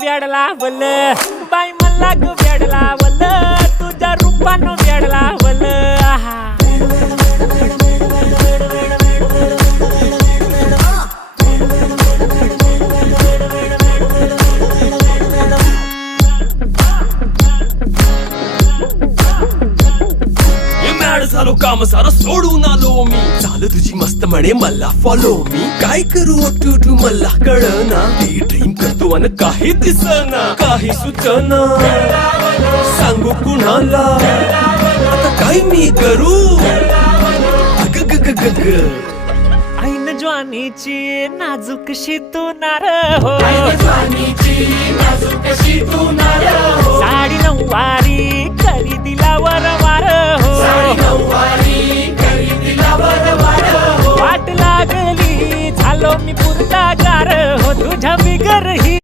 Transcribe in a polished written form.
वेडला वल बाई मला ग वेडला वल तुझ्या रूपानं वेडला वल झालो काम सारा सोडून आलो मी झालं तुझी मस्त म्हणे मला फॉलो मी काय करू टू मला कळना ती ड्रीम करतो आणि काही दिसना काही सुचना सांगू कुणाला आता काय मी करू अग ग ग ग ग ऐन ज्वानीची नाजूकशी तू नार हो साडी नऊवारी करी दिला वरवार हो वाट लागली झालो मी पुरता गार हो तुझ्या बिगर ही